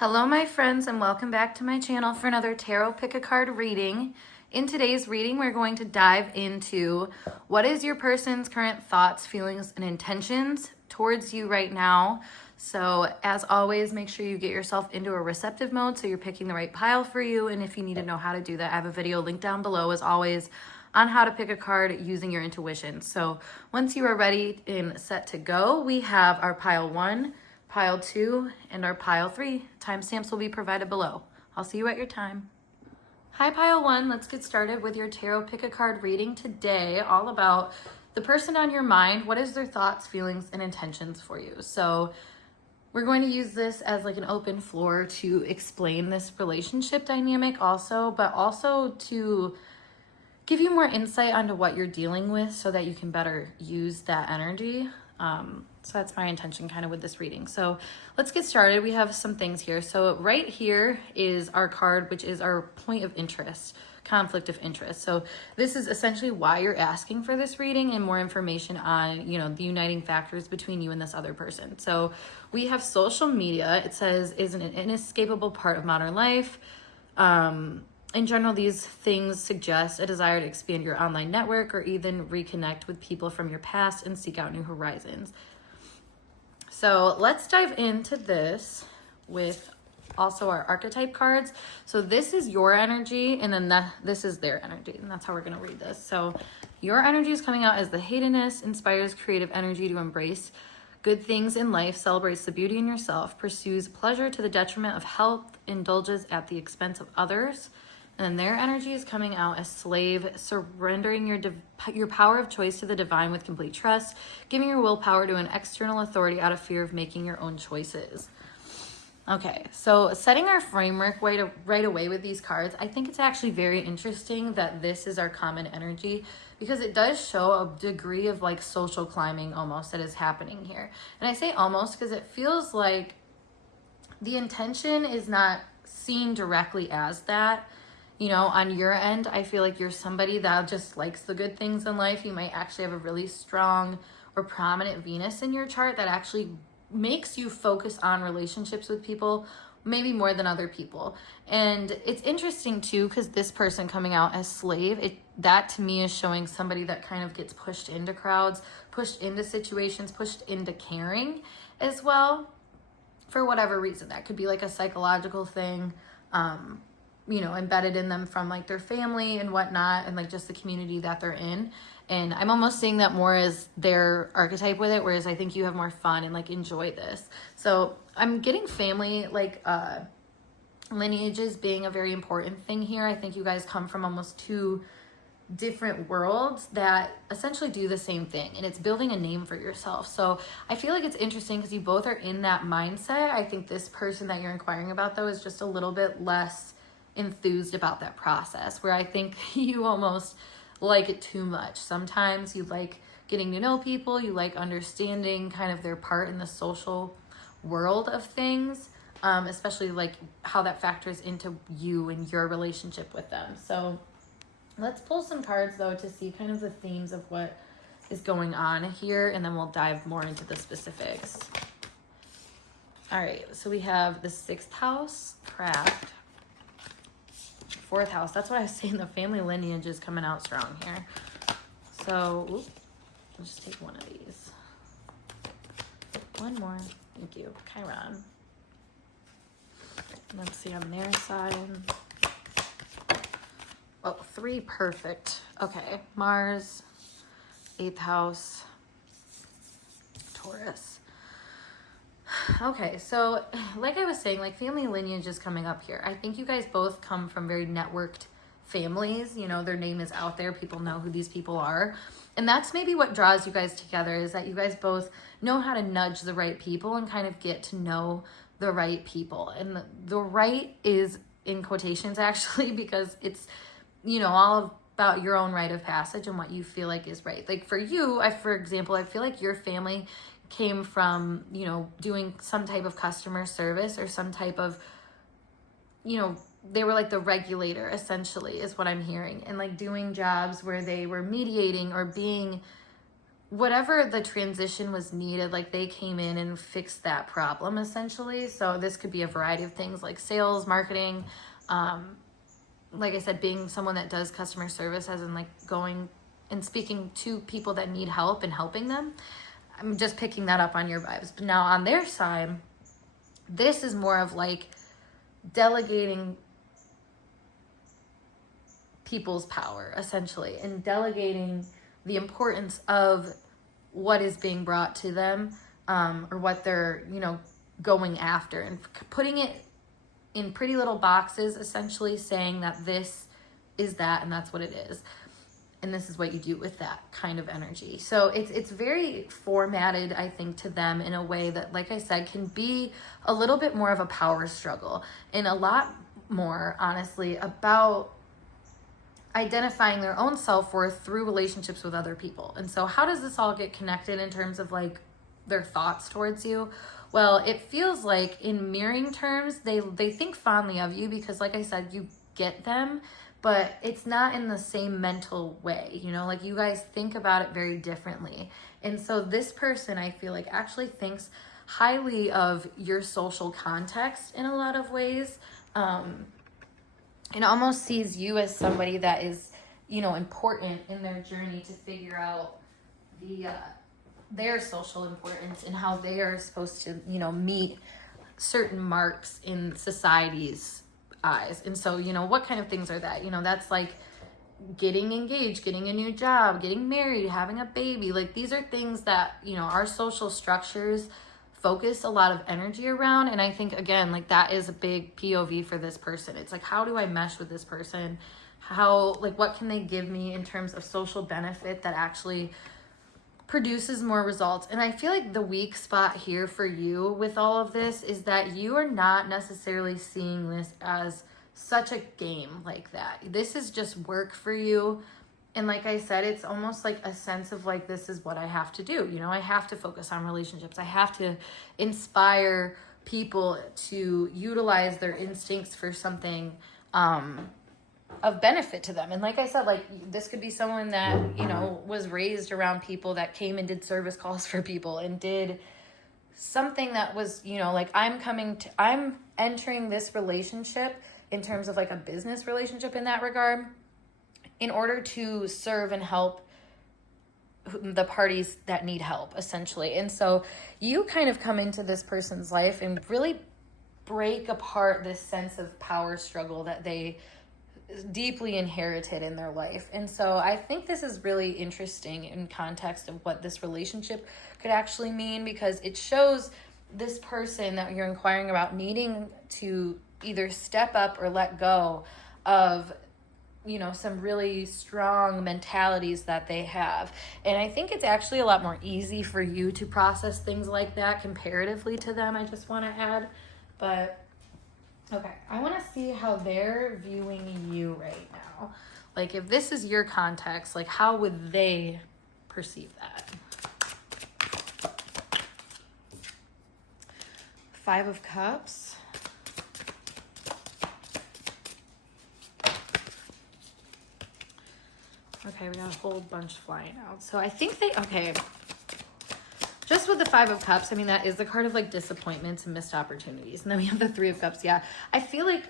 Hello my friends, and welcome back to my channel for another tarot pick a card reading. In today's reading, we're going to dive into what is your person's current thoughts, feelings, and intentions towards you right now. So as always, make sure you get yourself into a receptive mode so you're picking the right pile for you. And if you need to know how to do that, I have a video linked down below as always on how to pick a card using your intuition. So once you are ready and set to go, we have our pile 1, pile 2, and our pile 3. Timestamps will be provided below. I'll see you at your time. Hi pile 1, let's get started with your tarot pick a card reading today, all about the person on your mind. What is their thoughts, feelings, and intentions for you? So we're going to use this as like an open floor to explain this relationship dynamic also, but also to give you more insight onto what you're dealing with so that you can better use that energy. So that's my intention kind of with this reading. So let's get started. We have some things here. So right here is our card, which is our point of interest, conflict of interest. So this is essentially why you're asking for this reading and more information on, the uniting factors between you and this other person. So we have social media. It says is an inescapable part of modern life. In general, these things suggest a desire to expand your online network or even reconnect with people from your past and seek out new horizons. So let's dive into this with also our archetype cards. So this is your energy, and then this is their energy, and that's how we're going to read this. So your energy is coming out as the hedonist, inspires creative energy to embrace good things in life, celebrates the beauty in yourself, pursues pleasure to the detriment of health, indulges at the expense of others. And then their energy is coming out as slave, surrendering your power of choice to the divine with complete trust, giving your willpower to an external authority out of fear of making your own choices. Okay, so setting our framework right away with these cards, I think it's actually very interesting that this is our common energy because it does show a degree of like social climbing almost that is happening here. And I say almost because it feels like the intention is not seen directly as that. On your end, I feel like you're somebody that just likes the good things in life. You might actually have a really strong or prominent Venus in your chart that actually makes you focus on relationships with people, maybe more than other people. And it's interesting too, because this person coming out as slave, that to me is showing somebody that kind of gets pushed into crowds, pushed into situations, pushed into caring as well, for whatever reason. That could be like a psychological thing, embedded in them from like their family and whatnot, and like just the community that they're in. And I'm almost seeing that more as their archetype with it, whereas I think you have more fun and like enjoy this. So I'm getting family lineages being a very important thing here. I think you guys come from almost two different worlds that essentially do the same thing, and it's building a name for yourself. So I feel like it's interesting because you both are in that mindset. I think this person that you're inquiring about though is just a little bit less enthused about that process, where I think you almost like it too much. Sometimes you like getting to know people, you like understanding kind of their part in the social world of things, especially like how that factors into you and your relationship with them. So let's pull some cards though to see kind of the themes of what is going on here, and then we'll dive more into the specifics. All right, so we have the 6th house, craft. 4th house, that's what I was saying, the family lineage is coming out strong here. So, I'll just take one of these. One more, thank you, Chiron. Let's see on their side. Oh, 3, perfect. Okay, Mars, 8th house, Taurus. Okay, so like I was saying, like family lineage is coming up here. I think you guys both come from very networked families. Their name is out there. People know who these people are. And that's maybe what draws you guys together, is that you guys both know how to nudge the right people and kind of get to know the right people. And the right is in quotations actually, because it's, all about your own rite of passage and what you feel like is right. Like for you, for example, I feel like your family came from, doing some type of customer service or some type of, they were like the regulator essentially is what I'm hearing, and like doing jobs where they were mediating or being whatever the transition was needed, like they came in and fixed that problem essentially. So this could be a variety of things like sales, marketing, like I said, being someone that does customer service, as in like going and speaking to people that need help and helping them. I'm just picking that up on your vibes. But now on their side, this is more of like delegating people's power essentially, and delegating the importance of what is being brought to them, or what they're, going after, and putting it in pretty little boxes, essentially saying that this is that and that's what it is. And this is what you do with that kind of energy. So it's very formatted, I think, to them in a way that, like I said, can be a little bit more of a power struggle, and a lot more, honestly, about identifying their own self-worth through relationships with other people. And so how does this all get connected in terms of like their thoughts towards you? Well, it feels like in mirroring terms, they think fondly of you because, like I said, you get them, but it's not in the same mental way, like you guys think about it very differently. And so this person, I feel like, actually thinks highly of your social context in a lot of ways, and almost sees you as somebody that is, important in their journey to figure out their social importance and how they are supposed to, meet certain marks in society's eyes. And so, what kind of things are that? That's like getting engaged, getting a new job, getting married, having a baby. Like these are things that, our social structures focus a lot of energy around. And I think, again, like that is a big POV for this person. It's like, how do I mesh with this person? What can they give me in terms of social benefit that actually produces more results? And I feel like the weak spot here for you with all of this is that you are not necessarily seeing this as such a game like that. This is just work for you. And like I said, it's almost like a sense of like, this is what I have to do. I have to focus on relationships. I have to inspire people to utilize their instincts for something of benefit to them. And like I said, like this could be someone that, was raised around people that came and did service calls for people and did something that was, like I'm entering this relationship in terms of like a business relationship in that regard, in order to serve and help the parties that need help, essentially. And so you kind of come into this person's life and really break apart this sense of power struggle that they deeply inherited in their life. And so I think this is really interesting in context of what this relationship could actually mean, because it shows this person that you're inquiring about needing to either step up or let go of some really strong mentalities that they have. And I think it's actually a lot more easy for you to process things like that comparatively to them, I just want to add. But okay, I want to see how they're viewing you right now. Like if this is your context, like how would they perceive that? 5 of Cups. Okay, we got a whole bunch flying out. So I think just with the 5 of Cups, I mean, that is the card of like disappointments and missed opportunities. And then we have the 3 of Cups. Yeah, I feel like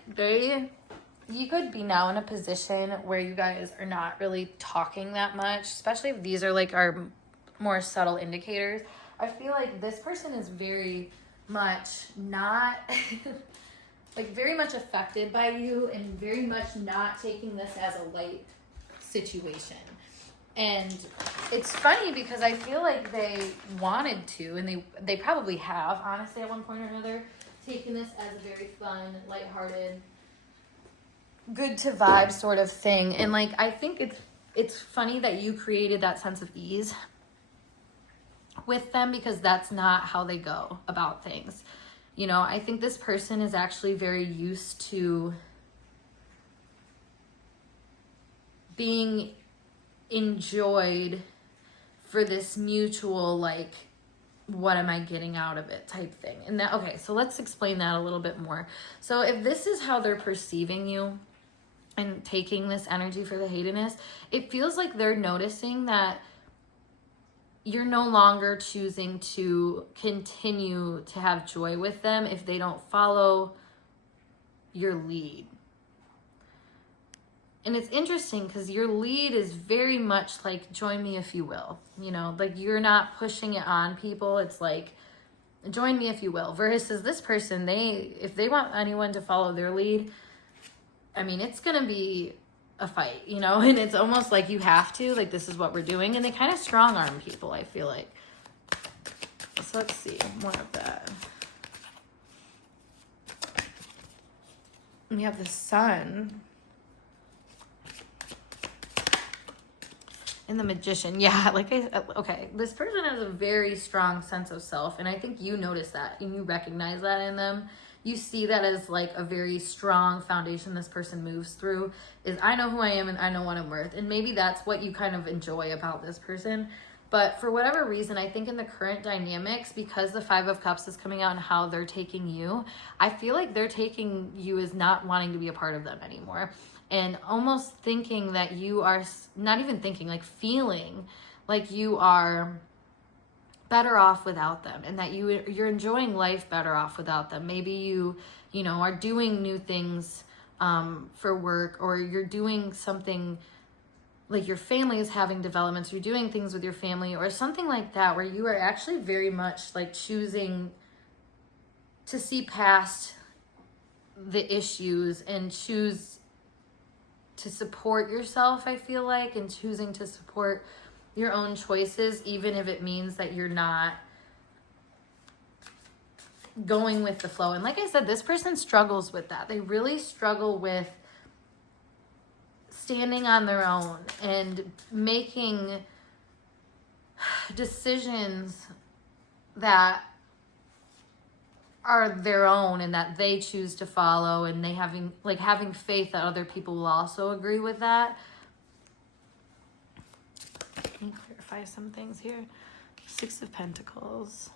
you could be now in a position where you guys are not really talking that much, especially if these are like our more subtle indicators. I feel like this person is very much not like very much affected by you, and very much not taking this as a light situation. And it's funny because I feel like they wanted to, and they probably have, honestly, at one point or another, taken this as a very fun, lighthearted, good to vibe sort of thing. And like I think it's funny that you created that sense of ease with them, because that's not how they go about things. I think this person is actually very used to being enjoyed for this mutual, like, what am I getting out of it type thing. And that, okay, so let's explain that a little bit more. So if this is how they're perceiving you and taking this energy for the hatedness, it feels like they're noticing that you're no longer choosing to continue to have joy with them if they don't follow your lead. And it's interesting because your lead is very much like, join me if you will. You know, like you're not pushing it on people. It's like, join me if you will. Versus this person, if they want anyone to follow their lead, I mean, it's going to be a fight, you know, and it's almost like you have to, like, this is what we're doing. And they kind of strong arm people, I feel like. So let's see more of that. We have the Sun and the Magician. Yeah, like okay, this person has a very strong sense of self, and I think you notice that and you recognize that in them. You see that as like a very strong foundation this person moves through, is I know who I am and I know what I'm worth. And maybe that's what you kind of enjoy about this person. But for whatever reason, I think in the current dynamics, because the Five of Cups is coming out and how they're taking you, I feel like they're taking you as not wanting to be a part of them anymore. And almost thinking that you are, not even thinking, like feeling like you are better off without them, and that you're enjoying life better off without them. Maybe you know, are doing new things for work, or you're doing something like your family is having developments, you're doing things with your family or something like that, where you are actually very much like choosing to see past the issues and choose to support yourself, I feel like, and choosing to support your own choices, even if it means that you're not going with the flow. And like I said, this person struggles with that. They really struggle with standing on their own and making decisions that are their own and that they choose to follow, and they having faith that other people will also agree with that. Let me clarify some things here. Six of Pentacles.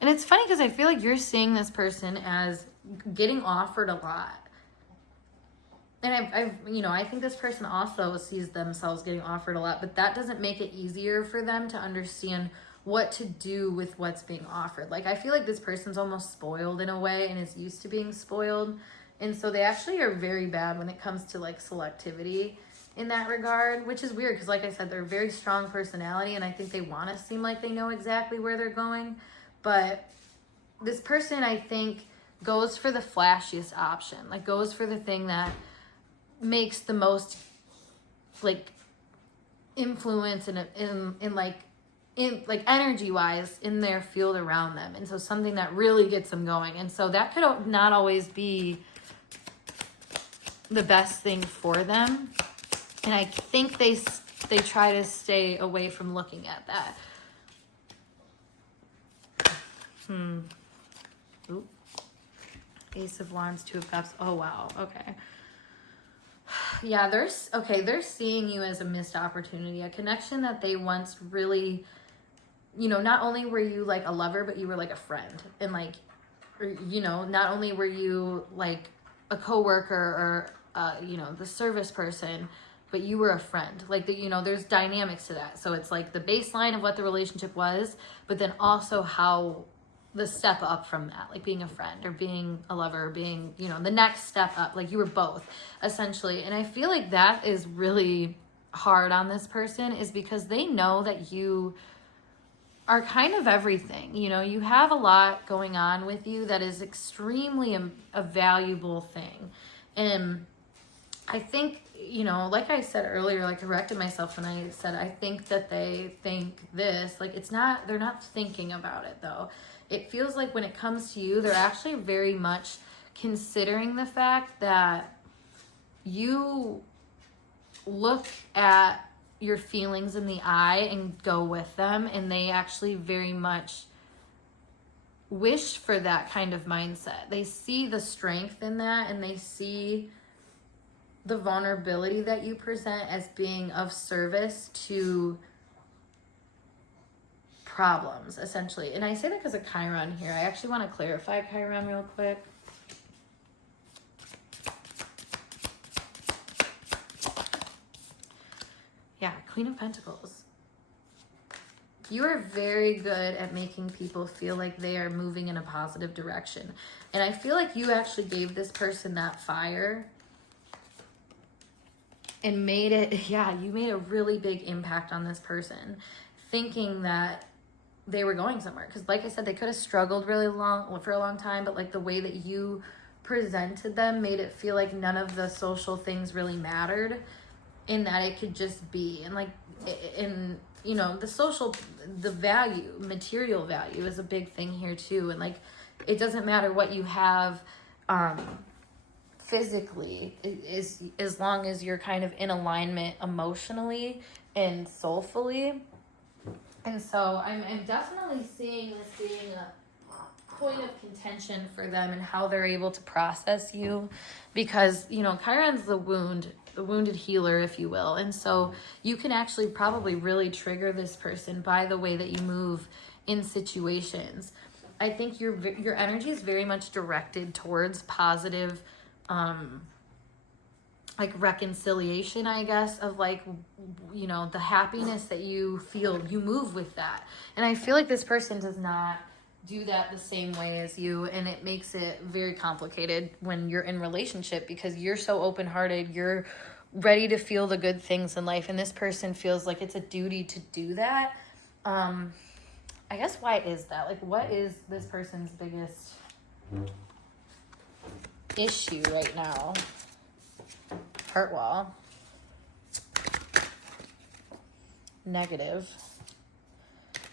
And it's funny because I feel like you're seeing this person as getting offered a lot. And I think this person also sees themselves getting offered a lot, but that doesn't make it easier for them to understand what to do with what's being offered. Like, I feel like this person's almost spoiled in a way and is used to being spoiled. And so they actually are very bad when it comes to like selectivity in that regard, which is weird because like I said, they're a very strong personality and I think they want to seem like they know exactly where they're going. But this person, I think, goes for the flashiest option, like goes for the thing that makes the most like influence in energy wise in their field around them. And so something that really gets them going. And so that could not always be the best thing for them. And I think they try to stay away from looking at that. Oop. Ace of Wands, Two of Cups. Oh, wow. Okay. Yeah, they're seeing you as a missed opportunity, a connection that they once really, you know, not only were you like a lover, but you were like a friend. And like, or, you know, not only were you like a coworker or, you know, the service person, but you were a friend. Like, you know, there's dynamics to that. So it's like the baseline of what the relationship was, but then also how the step up from that, like being a friend or being a lover, or being, you know, the next step up, like you were both essentially. And I feel like that is really hard on this person, is because they know that you are kind of everything. You know, you have a lot going on with you that is extremely a valuable thing. And I think, you know, like I said earlier, like I corrected myself when I said I think that they think this, like it's not, they're not thinking about it though. It feels like when it comes to you, they're actually very much considering the fact that you look at your feelings in the eye and go with them, and they actually very much wish for that kind of mindset. They see the strength in that, and they see the vulnerability that you present as being of service to problems, essentially. And I say that because of Chiron here. I actually want to clarify Chiron real quick. Queen of Pentacles. You are very good at making people feel like they are moving in a positive direction. And I feel like you actually gave this person that fire and made it, yeah, you made a really big impact on this person, thinking that they were going somewhere. Because like I said, they could have struggled for a long time, but like the way that you presented them made it feel like none of the social things really mattered, in that it could just be. And like, in, you know, the value, material value is a big thing here too. And like, it doesn't matter what you have physically, is as long as you're kind of in alignment emotionally and soulfully. And so I'm definitely seeing this being a point of contention for them and how they're able to process you, because, you know, Chiron's the wounded healer, if you will. And so you can actually probably really trigger this person by the way that you move in situations. I think your energy is very much directed towards positive, like reconciliation, I guess, of like, you know, the happiness that you feel, you move with that. And I feel like this person does not do that the same way as you, and it makes it very complicated when you're in relationship, because you're so open-hearted, you're ready to feel the good things in life, and this person feels like it's a duty to do that. I guess, why is that? Like, what is this person's biggest issue right now? Heart wall. Negative.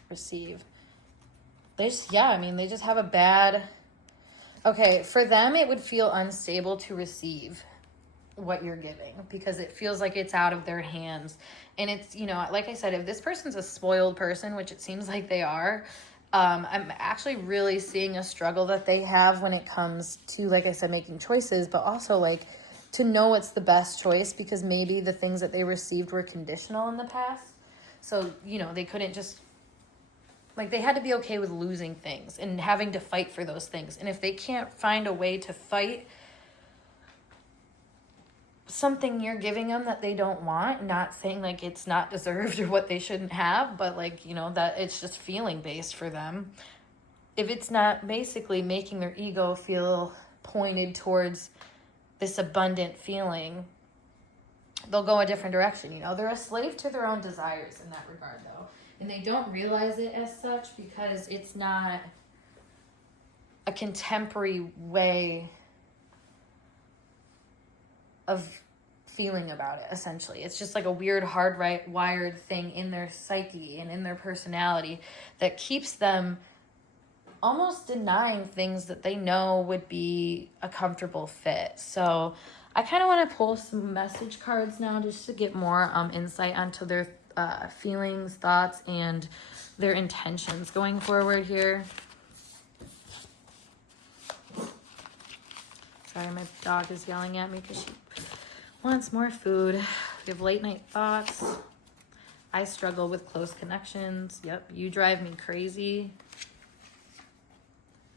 Receive. They just have a bad... Okay, for them, it would feel unstable to receive what you're giving, because it feels like it's out of their hands. And it's, you know, like I said, if this person's a spoiled person, which it seems like they are, I'm actually really seeing a struggle that they have when it comes to, like I said, making choices, but also like to know what's the best choice, because maybe the things that they received were conditional in the past. So, you know, they couldn't just, like, they had to be okay with losing things and having to fight for those things. And if they can't find a way to fight something you're giving them that they don't want, not saying like it's not deserved or what they shouldn't have, but like, you know, that it's just feeling based for them. If it's not basically making their ego feel pointed towards this abundant feeling, they'll go a different direction. You know, they're a slave to their own desires in that regard, though. And they don't realize it as such, because it's not a contemporary way of feeling about it, essentially. It's just like a weird, hardwired thing in their psyche and in their personality that keeps them almost denying things that they know would be a comfortable fit. So I kind of want to pull some message cards now, just to get more insight onto their feelings, thoughts, and their intentions going forward here. Sorry, my dog is yelling at me because she wants more food. We have late night thoughts. I struggle with close connections. Yep, you drive me crazy.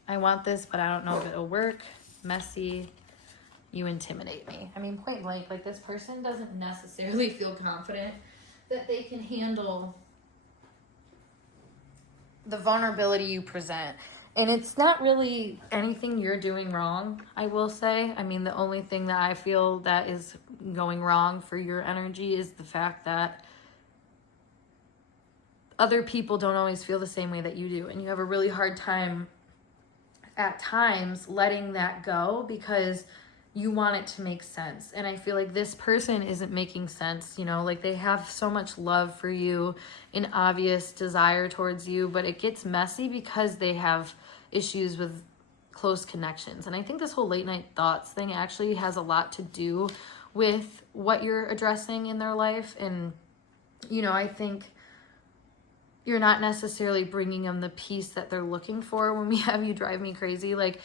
I want this, but I don't know if it'll work. Messy. You intimidate me. I mean, point blank, like, this person doesn't necessarily feel confident that they can handle the vulnerability you present. And it's not really anything you're doing wrong, I will say. I mean, the only thing that I feel that is going wrong for your energy is the fact that other people don't always feel the same way that you do. And you have a really hard time at times letting that go, because you want it to make sense. And I feel like this person isn't making sense, you know, like they have so much love for you, an obvious desire towards you, but it gets messy because they have issues with close connections. And I think this whole late night thoughts thing actually has a lot to do with what you're addressing in their life. And, you know, I think you're not necessarily bringing them the peace that they're looking for when we have you drive me crazy. Like,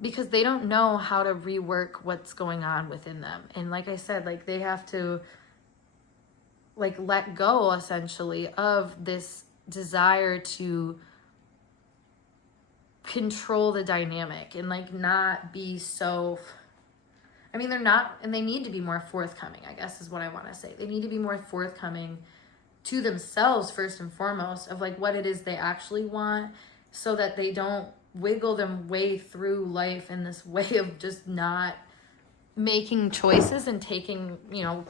because they don't know how to rework what's going on within them. And like I said, like, they have to, like, let go, essentially, of this desire to control the dynamic and, like, not be so... I mean, they're not, and they need to be more forthcoming, I guess is what I want to say. They need to be more forthcoming to themselves first and foremost of like what it is they actually want, so that they don't wiggle them way through life in this way of just not making choices and taking, you know,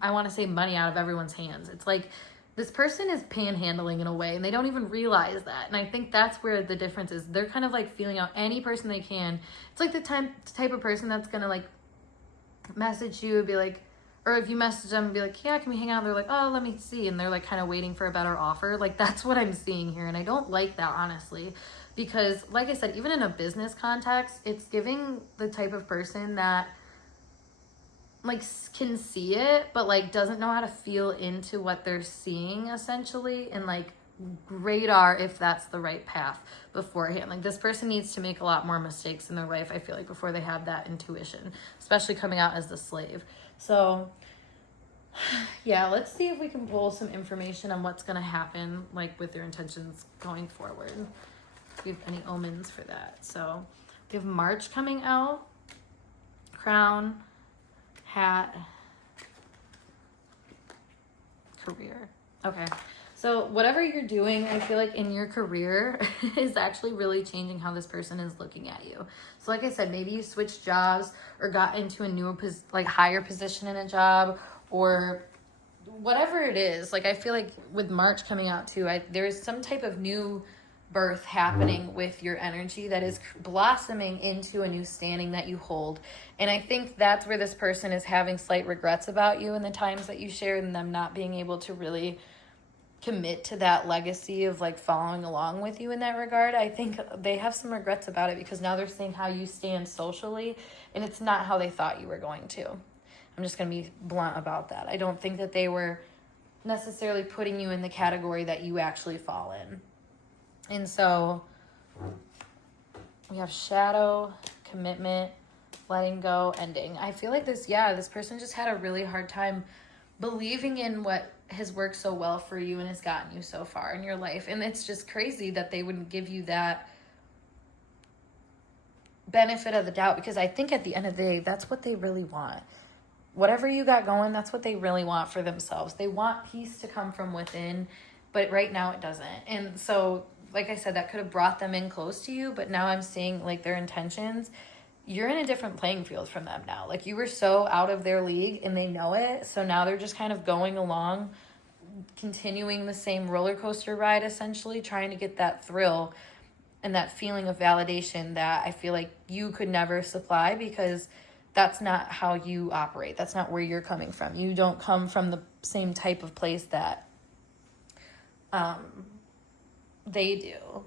I want to say money out of everyone's hands. It's like this person is panhandling in a way and they don't even realize that. And I think that's where the difference is. They're kind of like feeling out any person they can. It's like the type of person that's going to like message you and be like, or if you message them and be like, yeah, can we hang out? They're like, oh, let me see. And they're like kind of waiting for a better offer. Like that's what I'm seeing here. And I don't like that, honestly, because like I said, even in a business context, it's giving the type of person that like can see it, but like doesn't know how to feel into what they're seeing essentially. And like radar if that's the right path beforehand. Like this person needs to make a lot more mistakes in their life, I feel like, before they have that intuition, especially coming out as the slave. So yeah, let's see if we can pull some information on what's going to happen like with their intentions going forward. If we have any omens for that. So we have March coming out, crown, hat, career. Okay. So whatever you're doing, I feel like in your career is actually really changing how this person is looking at you. So like I said, maybe you switched jobs or got into a new, like higher position in a job or whatever it is. Like I feel like with March coming out too, there's some type of new birth happening with your energy that is blossoming into a new standing that you hold. And I think that's where this person is having slight regrets about you in the times that you shared and them not being able to really commit to that legacy of like following along with you in that regard. I think they have some regrets about it because now they're seeing how you stand socially and it's not how they thought you were going to. I'm just going to be blunt about that. I don't think that they were necessarily putting you in the category that you actually fall in. And so we have shadow, commitment, letting go, ending. I feel like this person just had a really hard time believing in what has worked so well for you and has gotten you so far in your life. And it's just crazy that they wouldn't give you that benefit of the doubt, because I think at the end of the day, that's what they really want. Whatever you got going, that's what they really want for themselves. They want peace to come from within, but right now it doesn't. And so, like I said, that could have brought them in close to you, but now I'm seeing like their intentions. You're in a different playing field from them now. Like you were so out of their league and they know it. So now they're just kind of going along, continuing the same roller coaster ride, essentially trying to get that thrill and that feeling of validation that I feel like you could never supply, because that's not how you operate. That's not where you're coming from. You don't come from the same type of place that they do.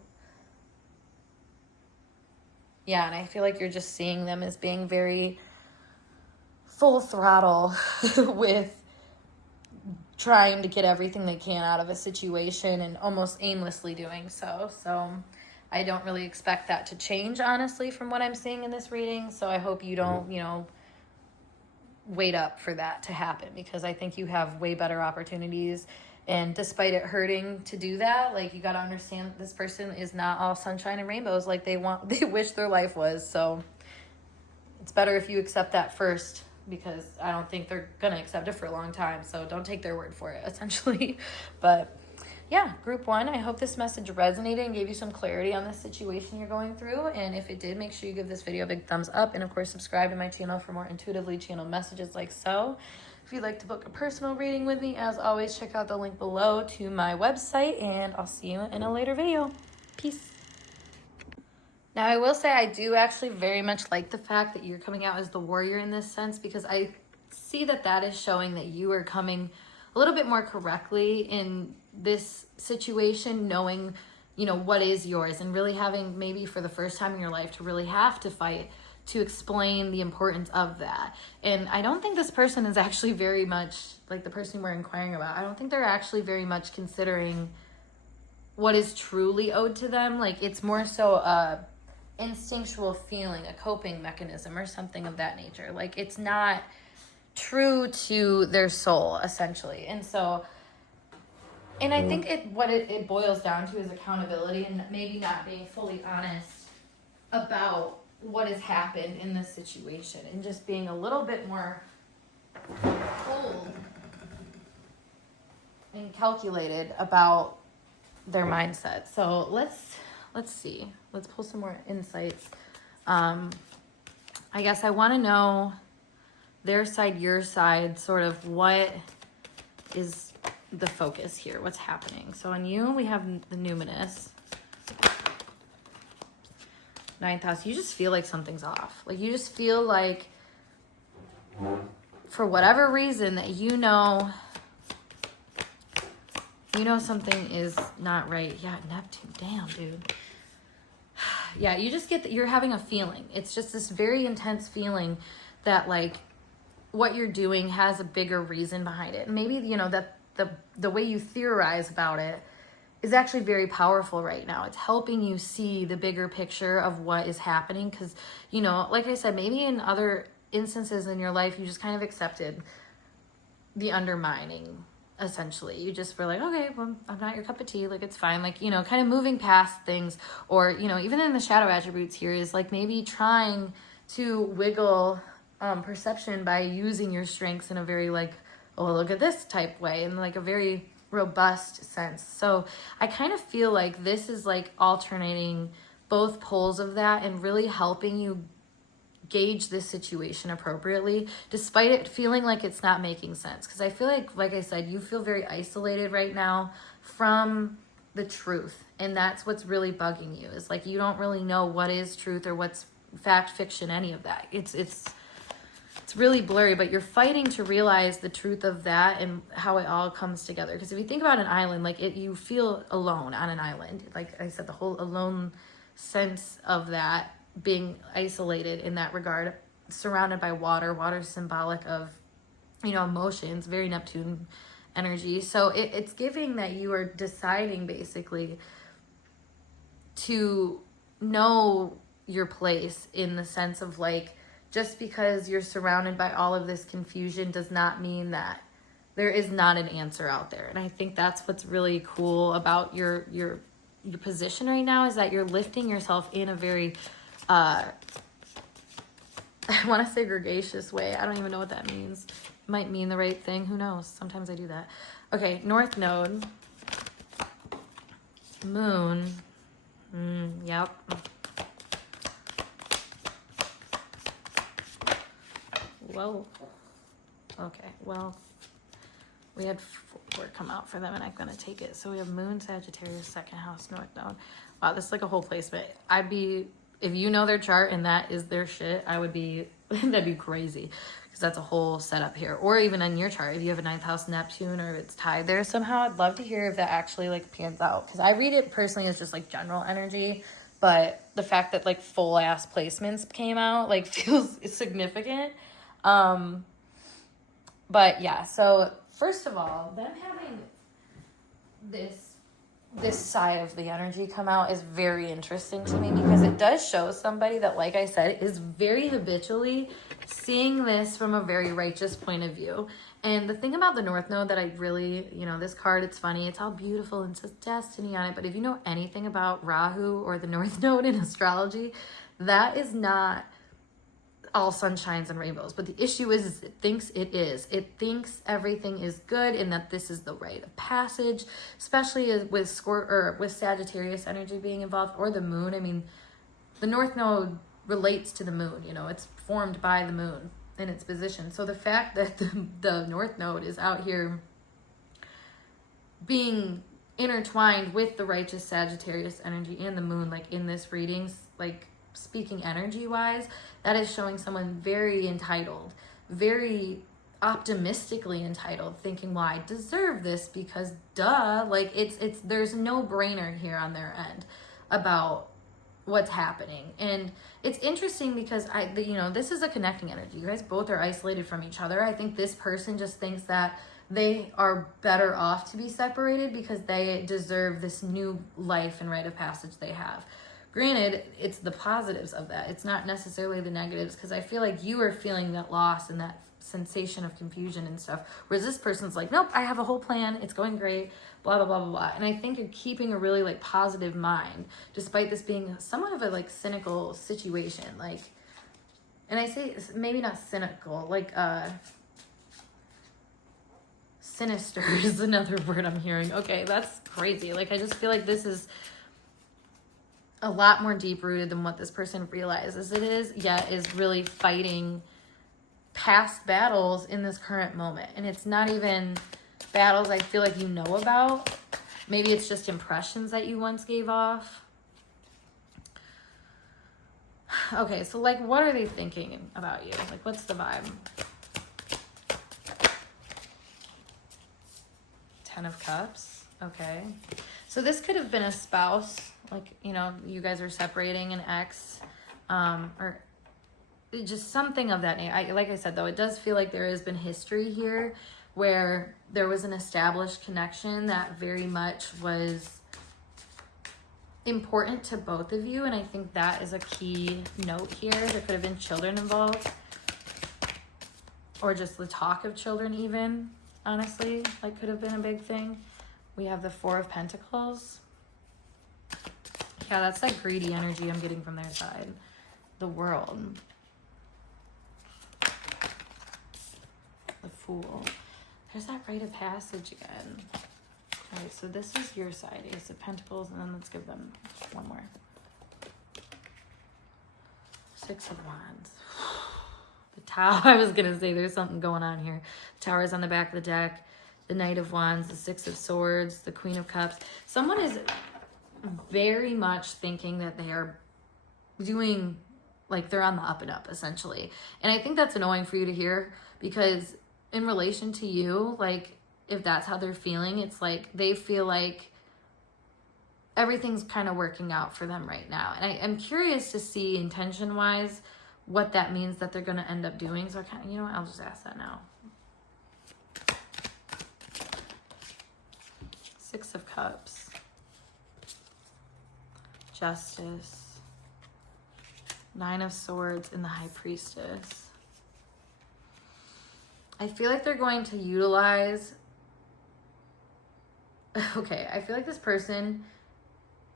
Yeah, and I feel like you're just seeing them as being very full throttle with trying to get everything they can out of a situation and almost aimlessly doing so. So I don't really expect that to change, honestly, from what I'm seeing in this reading. So I hope you don't, wait up for that to happen, because I think you have way better opportunities. And despite it hurting to do that, like, you got to understand that this person is not all sunshine and rainbows like they wish their life was. So it's better if you accept that first, because I don't think they're going to accept it for a long time. So don't take their word for it, essentially. But yeah, group one, I hope this message resonated and gave you some clarity on the situation you're going through. And if it did, make sure you give this video a big thumbs up. And of course, subscribe to my channel for more intuitively channeled messages like so. If you'd like to book a personal reading with me, as always, check out the link below to my website, and I'll see you in a later video. Peace. Now, I will say I do actually very much like the fact that you're coming out as the warrior in this sense, because I see that that is showing that you are coming a little bit more correctly in this situation, knowing, what is yours, and really having, maybe for the first time in your life, to really have to fight to explain the importance of that. And I don't think this person is actually very much, like the person you were inquiring about, I don't think they're actually very much considering what is truly owed to them. Like, it's more so a instinctual feeling, a coping mechanism or something of that nature. Like, it's not true to their soul, essentially. And so, and I think what it boils down to is accountability, and maybe not being fully honest about what has happened in this situation, and just being a little bit more cold and calculated about their mindset. So let's see. Let's pull some more insights. I guess I want to know their side, your side, sort of what is the focus here, what's happening. So on you, we have the numinous. Ninth house, you just feel like something's off. Like you just feel like for whatever reason that you know something is not right. Yeah, Neptune, damn, dude. Yeah, you just get that you're having a feeling. It's just this very intense feeling that like what you're doing has a bigger reason behind it. And maybe, you know, that the way you theorize about it is actually very powerful right now. It's helping you see the bigger picture of what is happening. Because, you know, like I said, maybe in other instances in your life, you just kind of accepted the undermining, essentially. You just were like, okay, well, I'm not your cup of tea. Like, it's fine. Like, you know, kind of moving past things. Or, you know, even in the shadow attributes here is like maybe trying to wiggle perception by using your strengths in a very like, oh, look at this type way, and like a very robust sense. So I kind of feel like this is like alternating both poles of that and really helping you gauge this situation appropriately, despite it feeling like it's not making sense. Because I feel like I said, you feel very isolated right now from the truth. And that's what's really bugging you, is like you don't really know what is truth or what's fact, fiction, any of that. It's really blurry, but you're fighting to realize the truth of that and how it all comes together. Because if you think about an island, like you feel alone on an island. Like I said, the whole alone sense of that, being isolated in that regard, surrounded by water. Water is symbolic of, you know, emotions, very Neptune energy. So it's giving that you are deciding basically to know your place, in the sense of like, just because you're surrounded by all of this confusion does not mean that there is not an answer out there. And I think that's what's really cool about your position right now, is that you're lifting yourself in a very, I want to say gregarious way. I don't even know what that means. It might mean the right thing. Who knows? Sometimes I do that. Okay, North Node. Moon. Yep. Whoa. Okay, well, we had 4 come out for them, and I'm going to take it. So we have Moon, Sagittarius, second house, North Node. Wow, this is like a whole placement. I'd be, if you know their chart and that is their shit, I would be, that'd be crazy, because that's a whole setup here. Or even on your chart, if you have a 9th house Neptune or it's tied there somehow, I'd love to hear if that actually like pans out. Because I read it personally as just like general energy, but the fact that like full ass placements came out like feels significant. But yeah, so first of all, them having this side of the energy come out is very interesting to me, because it does show somebody that, like I said, is very habitually seeing this from a very righteous point of view. And the thing about the North Node that I really, you know, this card, it's funny, it's all beautiful and it says destiny on it, but if you know anything about Rahu or the North Node in astrology, that is not all sunshines and rainbows. But the issue is it thinks it is. It thinks everything is good and that this is the rite of passage, especially with Sagittarius energy being involved, or the moon. I mean, the North Node relates to the moon, you know, it's formed by the moon in its position. So the fact that the North Node is out here being intertwined with the righteous Sagittarius energy and the moon, like in this readings, like speaking energy wise, that is showing someone very entitled, very optimistically entitled, thinking, well, I deserve this because duh, like it's there's no brainer here on their end about what's happening. And it's interesting because you know, this is a connecting energy. You guys both are isolated from each other. I think this person just thinks that they are better off to be separated because they deserve this new life and rite of passage they have. Granted, it's the positives of that. It's not necessarily the negatives, because I feel like you are feeling that loss and that sensation of confusion and stuff. Whereas this person's like, nope, I have a whole plan. It's going great, blah, blah, blah, blah, blah. And I think you're keeping a really like positive mind, despite this being somewhat of a like cynical situation. Like, and I say maybe not cynical, like Sinister is another word I'm hearing. Okay, that's crazy. Like, I just feel like this is a lot more deep-rooted than what this person realizes it is, yet is really fighting past battles in this current moment. And it's not even battles I feel like you know about. Maybe it's just impressions that you once gave off. Okay, so like, what are they thinking about you? Like, what's the vibe? Ten of Cups. Okay. So this could have been a spouse. Like, you know, you guys are separating, an ex, or just something of that nature. Like I said, though, it does feel like there has been history here where there was an established connection that very much was important to both of you. And I think that is a key note here. There could have been children involved, or just the talk of children even, honestly, like could have been a big thing. We have the Four of Pentacles. Yeah, that's that greedy energy I'm getting from their side. The World. The Fool. There's that Rite of Passage again. All right, so this is your side. Ace of Pentacles, and then let's give them one more. Six of Wands. The Tower. I was going to say there's something going on here. Tower's on the back of the deck. The Knight of Wands. The Six of Swords. The Queen of Cups. Someone is very much thinking that they are doing, like, they're on the up and up, essentially. And I think that's annoying for you to hear, because in relation to you, like, if that's how they're feeling, it's like they feel like everything's kind of working out for them right now. And I'm curious to see, intention-wise, what that means that they're going to end up doing. So I kind of, you know what, I'll just ask that now. Six of Cups. Justice. Nine of Swords and the High Priestess. I feel like they're going to utilize... Okay, I feel like this person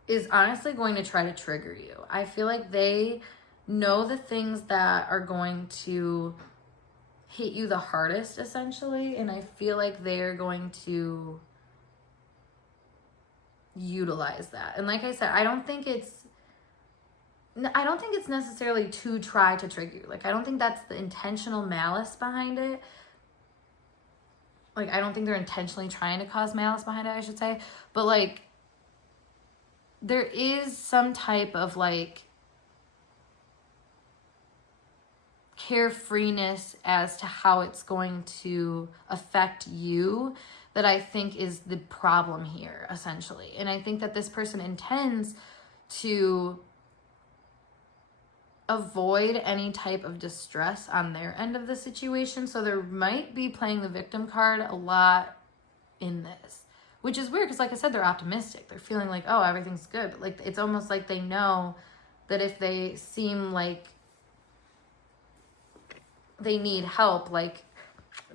is honestly going to try to trigger you. I feel like they know the things that are going to hit you the hardest, essentially. And I feel like they're going to utilize that. And like I said, I don't think it's necessarily to try to trigger you. Like, I don't think that's the intentional malice behind it. Like, I don't think they're intentionally trying to cause malice behind it, I should say. But, like, there is some type of, like, carefreeness as to how it's going to affect you that I think is the problem here, essentially. And I think that this person intends to avoid any type of distress on their end of the situation. So there might be playing the victim card a lot in this, which is weird because, like I said, they're optimistic. They're feeling like, oh, everything's good. But, like, it's almost like they know that if they seem like they need help, like,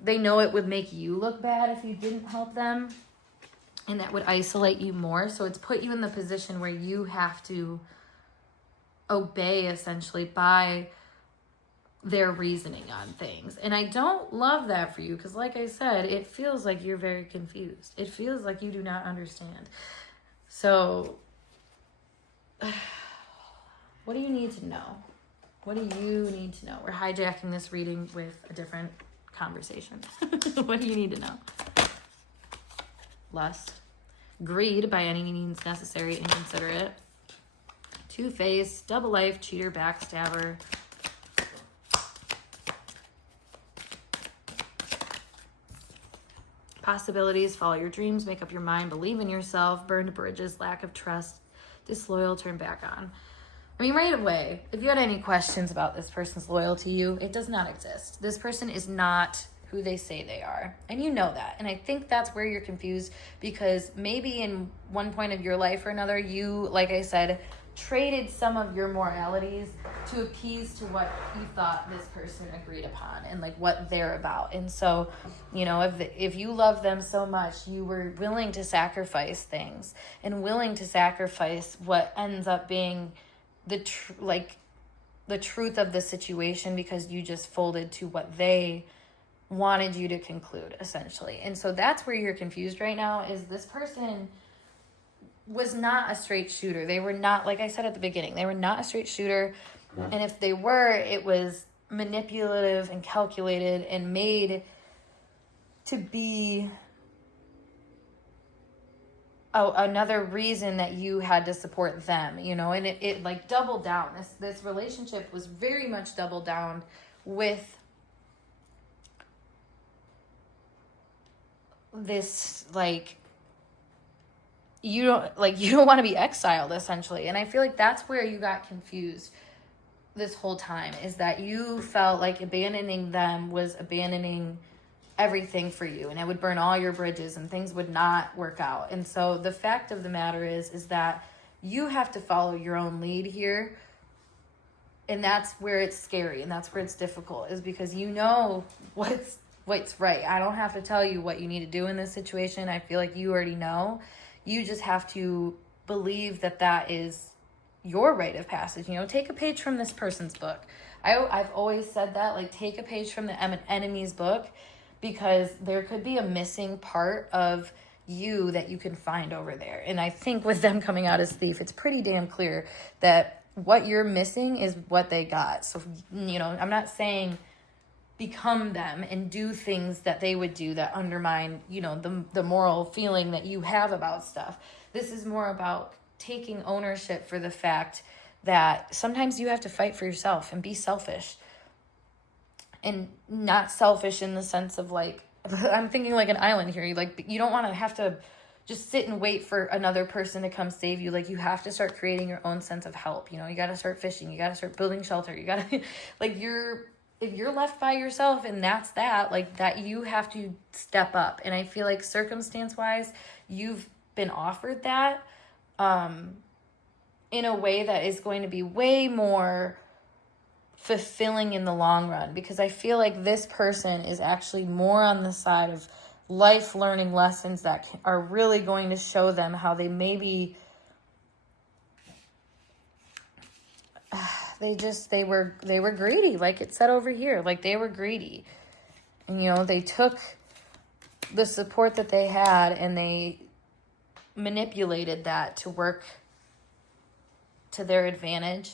they know it would make you look bad if you didn't help them, and that would isolate you more. So it's put you in the position where you have to obey, essentially, by their reasoning on things. And I don't love that for you, because like I said, it feels like you're very confused. It feels like you do not understand. So what do you need to know? What do you need to know? We're hijacking this reading with a different conversation. What do you need to know? Lust. Greed, by any means necessary, inconsiderate. Two-faced, double life, cheater, backstabber. Possibilities, follow your dreams, make up your mind, believe in yourself, burned bridges, lack of trust, disloyal, turn back on. I mean, right away, if you had any questions about this person's loyalty to you, it does not exist. This person is not who they say they are. And you know that. And I think that's where you're confused, because maybe in one point of your life or another, you, like I said, traded some of your moralities to appease to what you thought this person agreed upon and, like, what they're about. And so, you know, if you love them so much, you were willing to sacrifice things and willing to sacrifice what ends up being the truth of the situation, because you just folded to what they wanted you to conclude, essentially. And so that's where you're confused right now, is this person was not a straight shooter. They were not, like I said at the beginning, they were not a straight shooter. And if they were, it was manipulative and calculated and made to be another reason that you had to support them, you know, and it like doubled down. This relationship was very much doubled down with this, like, you don't want to be exiled, essentially. And I feel like that's where you got confused this whole time, is that you felt like abandoning them was abandoning everything for you, and it would burn all your bridges and things would not work out. And so the fact of the matter is that you have to follow your own lead here. And that's where it's scary, and that's where it's difficult, is because you know what's right. I don't have to tell you what you need to do in this situation. I feel like you already know. You just have to believe that that is your rite of passage. You know, take a page from this person's book. I've always said that, like, take a page from the enemy's book, because there could be a missing part of you that you can find over there. And I think with them coming out as thief, it's pretty damn clear that what you're missing is what they got. So, you know, I'm not saying become them and do things that they would do that undermine, you know, the moral feeling that you have about stuff. This is more about taking ownership for the fact that sometimes you have to fight for yourself and be selfish. And not selfish in the sense of, like, I'm thinking like an island here. You don't want to have to just sit and wait for another person to come save you. Like, you have to start creating your own sense of help. You know, you got to start fishing. You got to start building shelter. You got to, like, if you're left by yourself and that's that, like, that, you have to step up. And I feel like circumstance-wise, you've been offered that in a way that is going to be way more fulfilling in the long run, because I feel like this person is actually more on the side of life learning lessons that are really going to show them how they maybe they were greedy, like it said over here. Like, they were greedy, and, you know, they took the support that they had and they manipulated that to work to their advantage.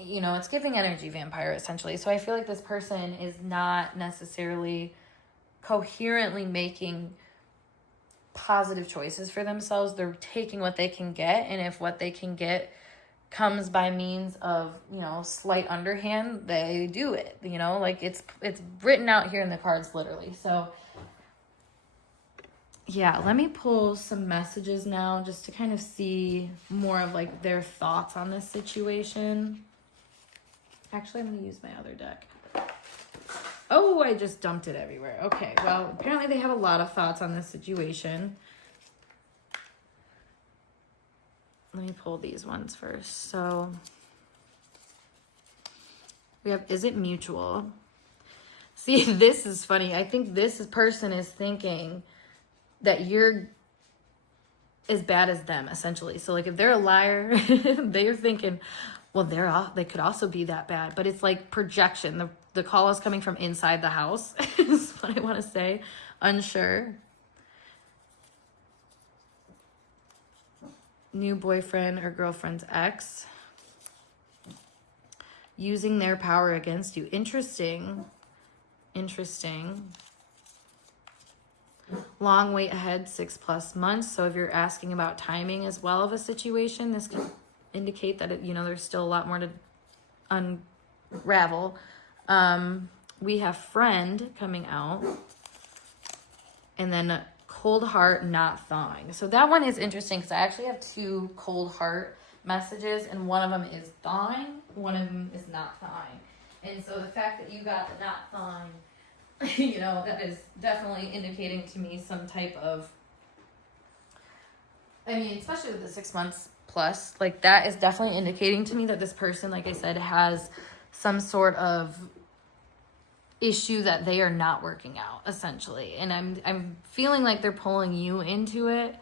You know, it's giving energy vampire, essentially. So I feel like this person is not necessarily coherently making positive choices for themselves. They're taking what they can get, and if what they can get comes by means of, you know, slight underhand, they do it. You know, like, it's written out here in the cards, literally. So yeah, let me pull some messages now just to kind of see more of, like, their thoughts on this situation. Actually, I'm going to use my other deck. Oh, I just dumped it everywhere. Okay, well, apparently they have a lot of thoughts on this situation. Let me pull these ones first. So we have, is it mutual? See, this is funny. I think this person is thinking that you're as bad as them, essentially. So, like, if they're a liar, they're thinking, well, they could also be that bad. But it's like projection. The call is coming from inside the house, is what I want to say. Unsure. New boyfriend or girlfriend's ex. Using their power against you. Interesting. Long wait ahead, 6+ months. So if you're asking about timing as well of a situation, this can indicate that, you know, there's still a lot more to unravel. We have friend coming out, and then cold heart not thawing. So that one is interesting, because I actually have 2 cold heart messages, and one of them is thawing, one of them is not thawing. And so the fact that you got the not thawing, you know, that is definitely indicating to me some type of, I mean, especially with the 6 months plus, like, that is definitely indicating to me that this person, like I said, has some sort of issue that they are not working out, essentially. And I'm feeling like they're pulling you into it.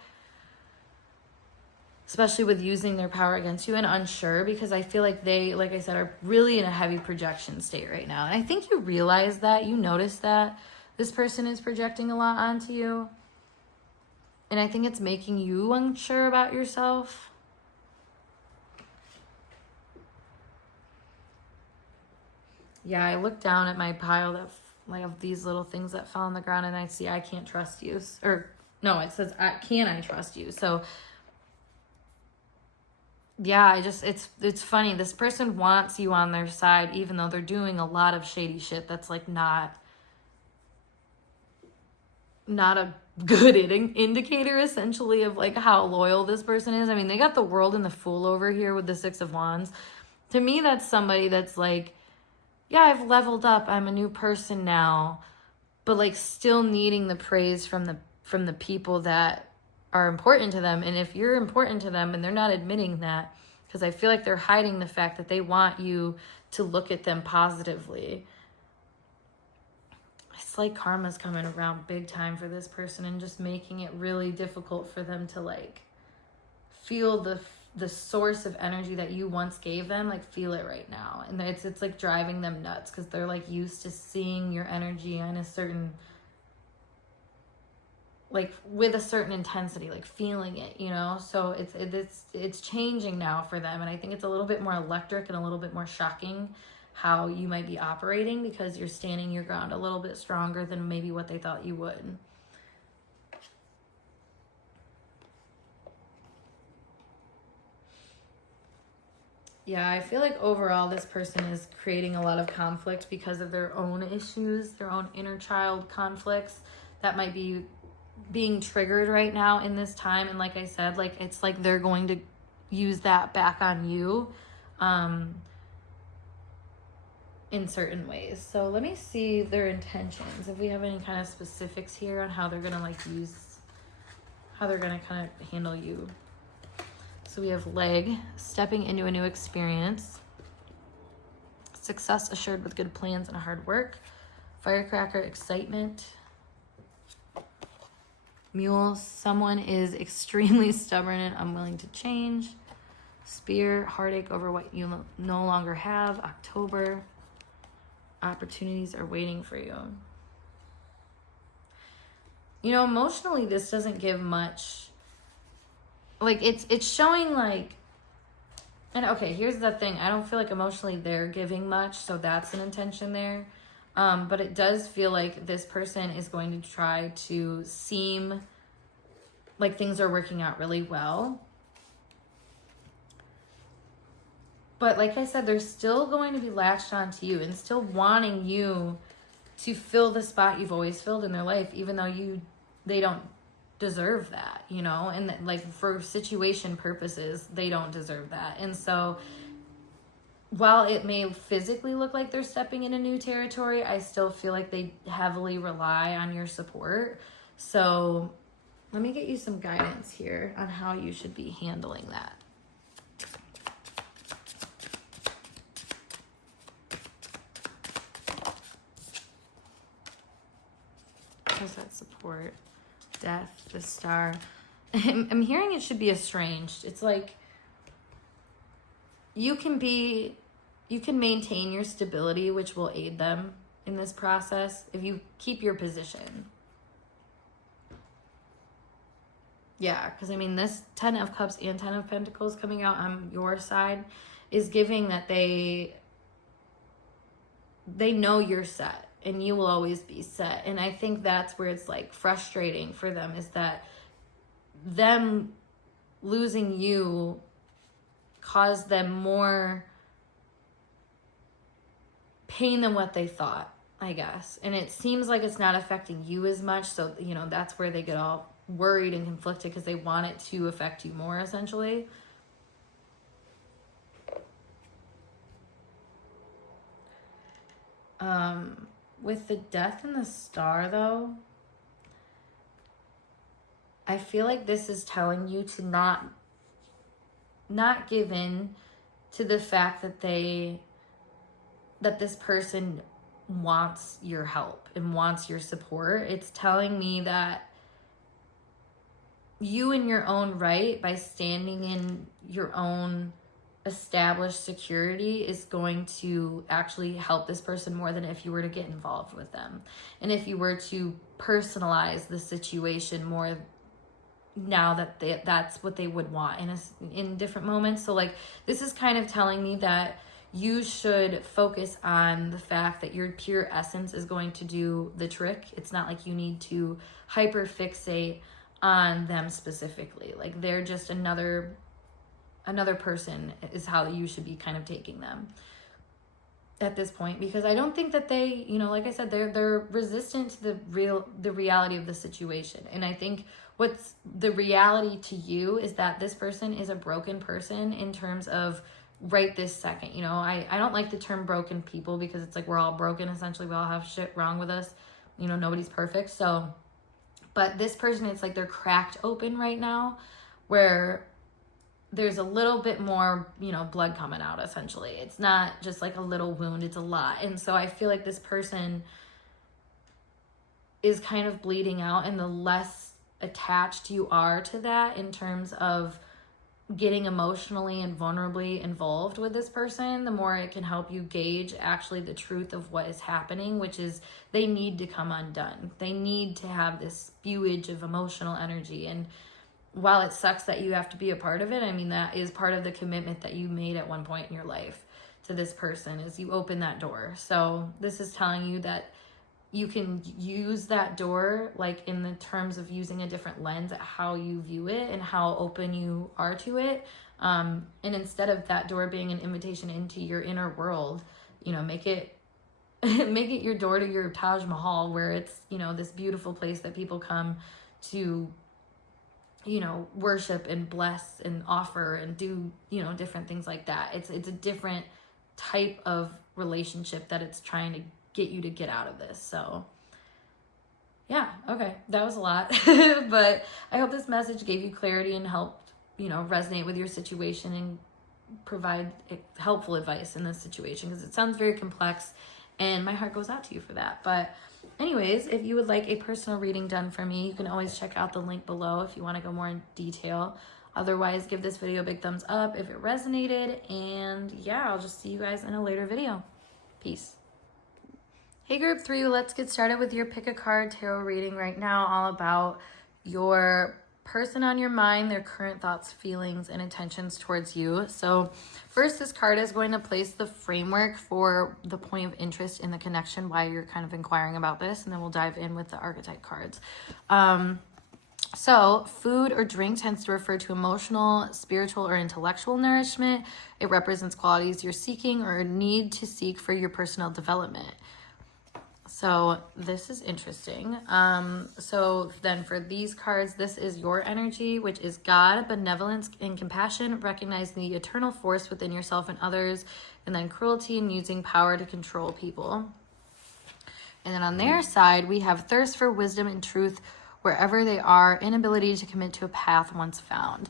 especially with using their power against you, and unsure, because I feel like they, like I said, are really in a heavy projection state right now. And I think you realize that, you notice that this person is projecting a lot onto you. And I think it's making you unsure about yourself. Yeah, I look down at my pile that of these little things that fell on the ground, and I see I can't trust you. Or no, it says, can I trust you? So yeah, it's funny. This person wants you on their side, even though they're doing a lot of shady shit that's like not a good indicator, essentially, of like how loyal this person is. I mean, they got the world and the fool over here with the Six of Wands. To me, that's somebody that's like, yeah, I've leveled up, I'm a new person now, but like still needing the praise from the people that are important to them. And if you're important to them and they're not admitting that, because I feel like they're hiding the fact that they want you to look at them positively. It's like karma's coming around big time for this person, and just making it really difficult for them to like feel the source of energy that you once gave them, like feel it right now. And it's like driving them nuts, because they're like used to seeing your energy in a certain, like with a certain intensity, like feeling it, you know? So it's changing now for them. And I think it's a little bit more electric and a little bit more shocking how you might be operating, because you're standing your ground a little bit stronger than maybe what they thought you would. Yeah, I feel like overall this person is creating a lot of conflict because of their own issues, their own inner child conflicts that might be being triggered right now in this time. And like I said, like it's like they're going to use that back on you in certain ways. So let me see their intentions, if we have any kind of specifics here on how they're going to like how they're going to kind of handle you. So we have leg, stepping into a new experience, success assured with good plans and hard work, firecracker, excitement, mule, someone is extremely stubborn and unwilling to change, spear, heartache over what you no longer have, October, opportunities are waiting for you. You know, emotionally, this doesn't give much. Like it's showing like, and okay, here's the thing. I don't feel like emotionally they're giving much, so that's an intention there. But it does feel like this person is going to try to seem like things are working out really well. But like I said, they're still going to be latched onto you and still wanting you to fill the spot you've always filled in their life, even though they don't deserve that, you know, and like for situation purposes, they don't deserve that. And so while it may physically look like they're stepping into new territory, I still feel like they heavily rely on your support. So let me get you some guidance here on how you should be handling that. How's that support? Death, the star. I'm hearing it should be estranged. It's like you can maintain your stability, which will aid them in this process if you keep your position. Yeah, because I mean, this 10 of Cups and 10 of Pentacles coming out on your side is giving that they know you're set. And you will always be set. And I think that's where it's like frustrating for them, is that them losing you caused them more pain than what they thought, I guess. And it seems like it's not affecting you as much. So, you know, that's where they get all worried and conflicted, because they want it to affect you more, essentially. With the Death and the Star, though, I feel like this is telling you to not give in to the fact that this person wants your help and wants your support. It's telling me that you in your own right, by standing in your own established security, is going to actually help this person more than if you were to get involved with them. And if you were to personalize the situation more, now that that's what they would want in different moments. So like, this is kind of telling me that you should focus on the fact that your pure essence is going to do the trick. It's not like you need to hyper fixate on them specifically. Like, they're just another person is how you should be kind of taking them at this point, because I don't think that they, you know, like I said, they're resistant to the reality of the situation. And I think what's the reality to you is that this person is a broken person in terms of right this second. You know, I don't like the term broken people, because it's like we're all broken essentially. We all have shit wrong with us. You know, nobody's perfect. So, but this person, it's like they're cracked open right now, where there's a little bit more, you know, blood coming out essentially. It's not just like a little wound, it's a lot. And so I feel like this person is kind of bleeding out, and the less attached you are to that in terms of getting emotionally and vulnerably involved with this person, the more it can help you gauge actually the truth of what is happening, which is they need to come undone. They need to have this spewage of emotional energy. And while it sucks that you have to be a part of it, I mean, that is part of the commitment that you made at one point in your life to this person, is you open that door. So this is telling you that you can use that door, like in the terms of using a different lens at how you view it and how open you are to it. And instead of that door being an invitation into your inner world, you know, make it your door to your Taj Mahal, where it's, you know, this beautiful place that people come to, you know, worship and bless and offer and do, you know, different things like that. It's a different type of relationship that it's trying to get you to get out of this. So yeah, okay, that was a lot. But I hope this message gave you clarity and helped, you know, resonate with your situation and provide helpful advice in this situation, because it sounds very complex and my heart goes out to you for that. But anyways, if you would like a personal reading done for me, you can always check out the link below if you want to go more in detail. Otherwise, give this video a big thumbs up if it resonated. And yeah, I'll just see you guys in a later video. Peace. Hey group 3, let's get started with your pick a card tarot reading right now, all about your person on your mind, their current thoughts, feelings, and intentions towards you. So first, this card is going to place the framework for the point of interest in the connection, why you're kind of inquiring about this, and then we'll dive in with the archetype cards. So food or drink tends to refer to emotional, spiritual, or intellectual nourishment. It represents qualities you're seeking or need to seek for your personal development. So this is interesting. So then for these cards, this is your energy, which is God, benevolence, and compassion, recognizing the eternal force within yourself and others, and then cruelty and using power to control people. And then on their side, we have thirst for wisdom and truth wherever they are, inability to commit to a path once found.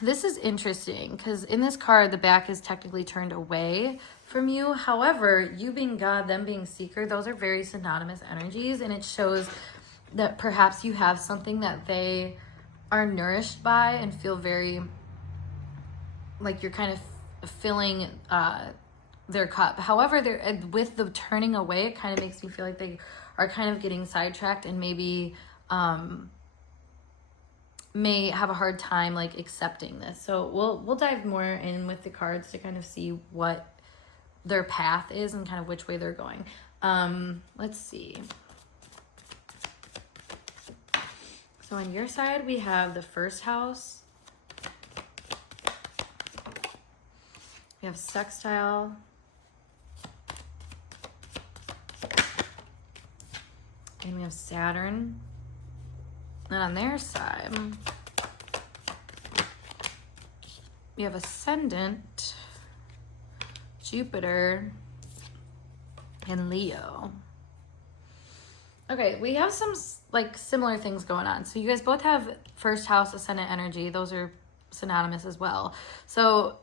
This is interesting because in this card, the back is technically turned away from you. However, you being God, them being seeker, those are very synonymous energies, and it shows that perhaps you have something that they are nourished by and feel very like you're kind of filling their cup. However, with the turning away, it kind of makes me feel like they are kind of getting sidetracked and maybe may have a hard time like accepting this. So we'll dive more in with the cards to kind of see what their path is and kind of which way they're going. Let's see. So on your side, we have the first house. We have sextile. And we have Saturn. And on their side, we have Ascendant, Jupiter, and Leo. Okay, we have some like similar things going on. So you guys both have first house ascendant energy. Those are synonymous as well. So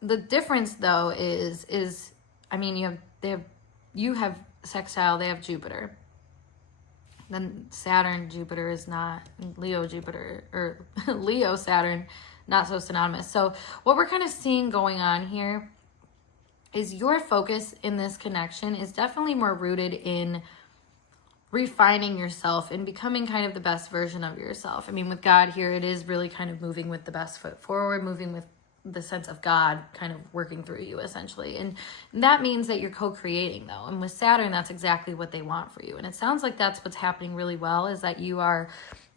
the difference though is I mean you have sextile, they have Jupiter. Then Saturn, Jupiter is not, Leo, Jupiter, or Leo, Saturn, not so synonymous. So what we're kind of seeing going on here is your focus in this connection is definitely more rooted in refining yourself and becoming kind of the best version of yourself. I mean, with God here, it is really kind of moving with the best foot forward, moving with the sense of God kind of working through you, essentially. And that means that you're co-creating, though. And with Saturn, that's exactly what they want for you. And it sounds like that's what's happening really well, is that you are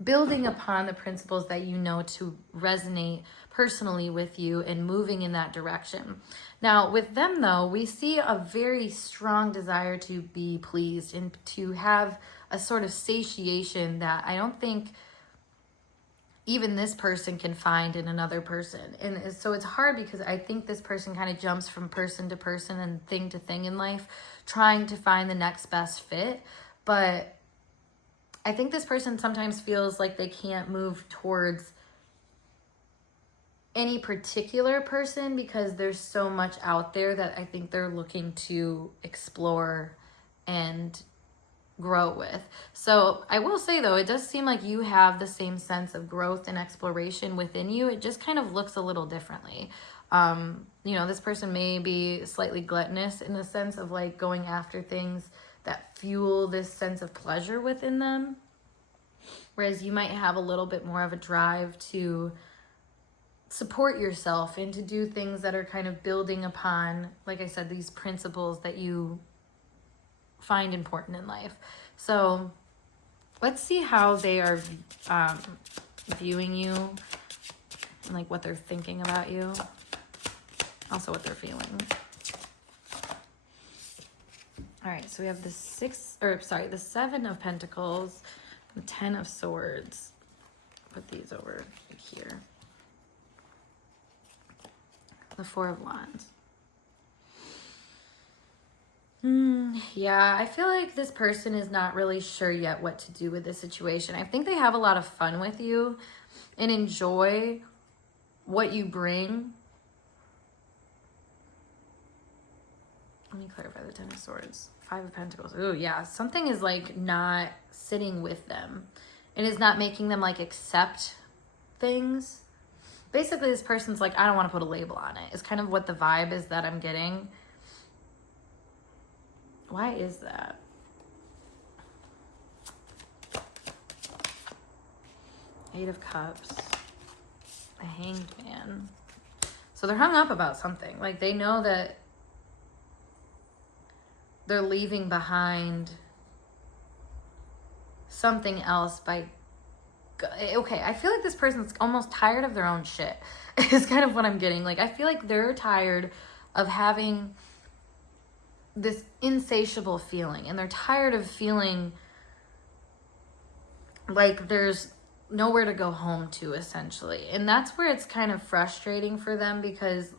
building upon the principles that you know to resonate personally with you and moving in that direction. Now, with them, though, we see a very strong desire to be pleased and to have a sort of satiation that I don't think even this person can find in another person. And so it's hard because I think this person kind of jumps from person to person and thing to thing in life, trying to find the next best fit. But I think this person sometimes feels like they can't move towards any particular person because there's so much out there that I think they're looking to explore and grow with. So I will say, though, it does seem like you have the same sense of growth and exploration within you. It just kind of looks a little differently. This person may be slightly gluttonous in the sense of like going after things that fuel this sense of pleasure within them. Whereas you might have a little bit more of a drive to support yourself and to do things that are kind of building upon, like I said, these principles that you find important in life. So let's see how they are viewing you and like what they're thinking about you. Also what they're feeling. All right, so we have the the 7 of Pentacles, the 10 of Swords. Put these over here. The 4 of Wands. Yeah, I feel like this person is not really sure yet what to do with this situation. I think they have a lot of fun with you and enjoy what you bring. Let me clarify the 10 of Swords. 5 of Pentacles. Ooh, yeah. Something is like not sitting with them and is not making them like accept things. Basically, this person's like, I don't want to put a label on it. It's kind of what the vibe is that I'm getting. Why is that? Eight of Cups. The Hanged Man. So they're hung up about something. Like they know that they're leaving behind something else by... Okay, I feel like this person's almost tired of their own shit. Is kind of what I'm getting. Like I feel like they're tired of having this insatiable feeling, and they're tired of feeling like there's nowhere to go home to, essentially. And that's where it's kind of frustrating for them, because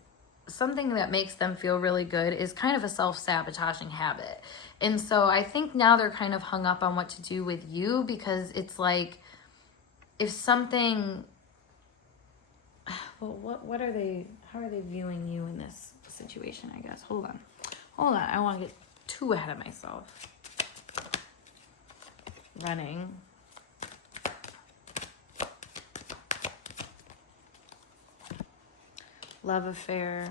something that makes them feel really good is kind of a self-sabotaging habit. And so I think now they're kind of hung up on what to do with you, because it's like if something... Well, what are they... How are they viewing you in this situation, I guess? Hold on. I don't want to get too ahead of myself. Running. Love affair.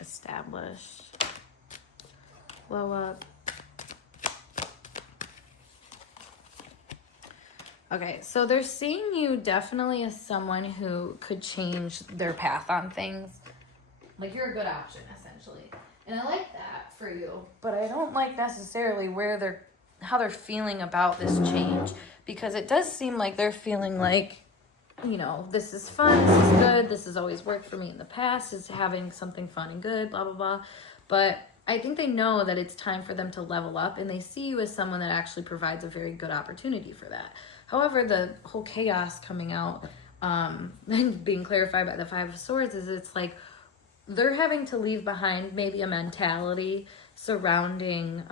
Established. Blow up. Okay, so they're seeing you definitely as someone who could change their path on things. Like you're a good option, essentially. And I like that for you, but I don't like necessarily how they're feeling about this change, because it does seem like they're feeling like, this is fun, this is good, this has always worked for me in the past, is having something fun and good, blah, blah, blah. But I think they know that it's time for them to level up, and they see you as someone that actually provides a very good opportunity for that. However, the whole chaos coming out and being clarified by the 5 of Swords is it's like, they're having to leave behind maybe a mentality surrounding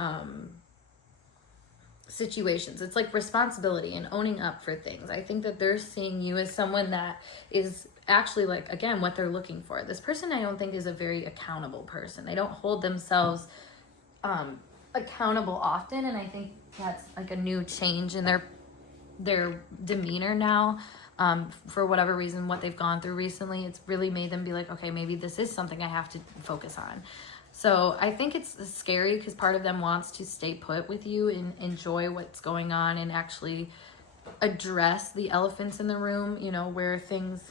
situations. It's like responsibility and owning up for things. I think that they're seeing you as someone that is actually, like, again, what they're looking for. This person I don't think is a very accountable person. They don't hold themselves accountable often, and I think that's like a new change in their demeanor now. For whatever reason, what they've gone through recently, it's really made them be like, okay, maybe this is something I have to focus on. So I think it's scary because part of them wants to stay put with you and enjoy what's going on and actually address the elephants in the room, you know, where things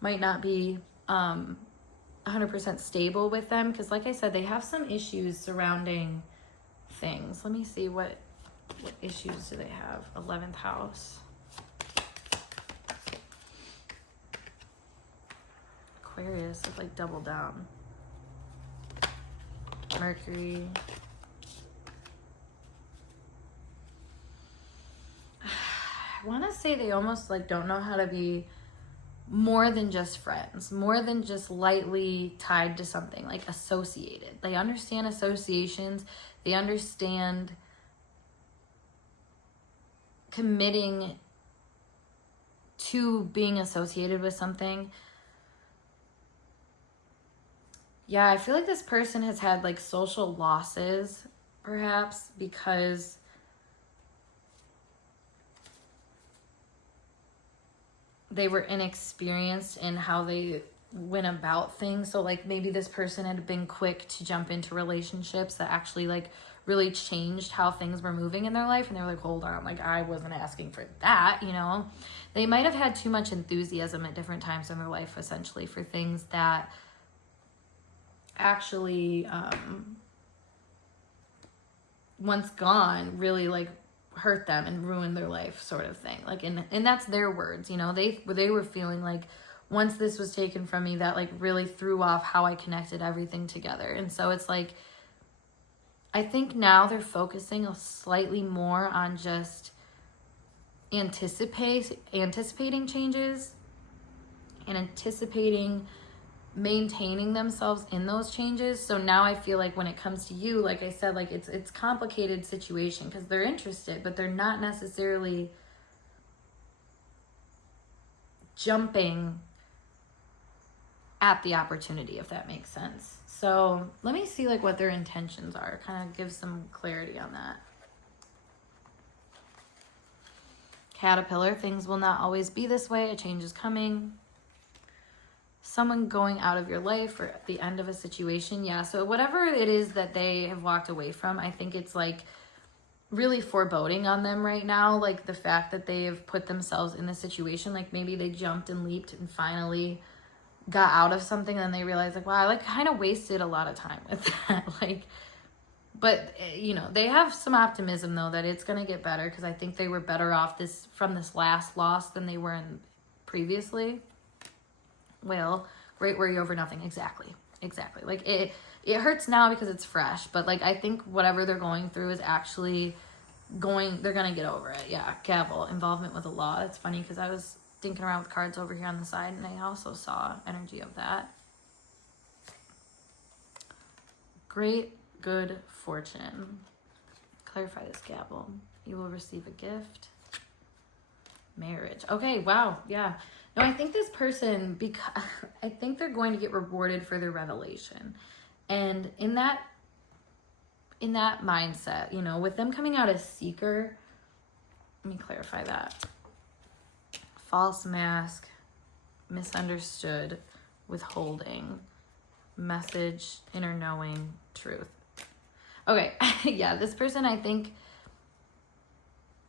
might not be 100% stable with them. Because like I said, they have some issues surrounding things. Let me see, what issues do they have? 11th house. Aquarius is like double down. Mercury. I want to say they almost like don't know how to be more than just friends, more than just lightly tied to something, like associated. They understand associations. They understand committing to being associated with something. Yeah, I feel like this person has had like social losses, perhaps, because they were inexperienced in how they went about things. So like maybe this person had been quick to jump into relationships that actually like really changed how things were moving in their life, and they're like, hold on, like I wasn't asking for that, you know. They might have had too much enthusiasm at different times in their life, essentially, for things that actually once gone really like hurt them and ruin their life, sort of thing. Like, and that's their words, you know. They were feeling like once this was taken from me, that like really threw off how I connected everything together. And so it's like, I think now they're focusing slightly more on just anticipating changes and anticipating maintaining themselves in those changes. So now I feel like when it comes to you, like I said, like it's complicated situation because they're interested, but they're not necessarily jumping at the opportunity, if that makes sense. So let me see like what their intentions are, kind of give some clarity on that. Caterpillar, things will not always be this way. A change is coming. Someone going out of your life or at the end of a situation. Yeah, so whatever it is that they have walked away from, I think it's like really foreboding on them right now. Like the fact that they have put themselves in this situation, like maybe they jumped and leaped and finally got out of something, and then they realized like, wow, I like kind of wasted a lot of time with that. Like, but you know, they have some optimism though that it's going to get better, because I think they were better off from this last loss than they were in previously. Well, great worry over nothing. Exactly. Like it hurts now because it's fresh, but like I think whatever they're going through is actually they're going to get over it. Yeah, gavel, involvement with the law. It's funny because I was dinking around with cards over here on the side, and I also saw energy of that. Great good fortune. Clarify this, gavel. You will receive a gift. Marriage. Okay, wow, yeah. No, I think this person, because I think they're going to get rewarded for their revelation. And in that mindset, you know, with them coming out as seeker, let me clarify that. False mask, misunderstood, withholding, message, inner knowing, truth. Okay, yeah, this person, I think,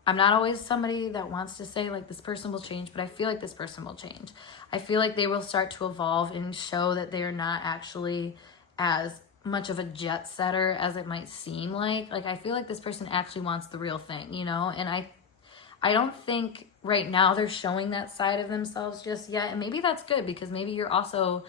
I'm not always somebody that wants to say like this person will change, but I feel like this person will change. I feel like they will start to evolve and show that they are not actually as much of a jet setter as it might seem like. Like I feel like this person actually wants the real thing, you know? And I don't think right now they're showing that side of themselves just yet. And maybe that's good, because maybe you're also,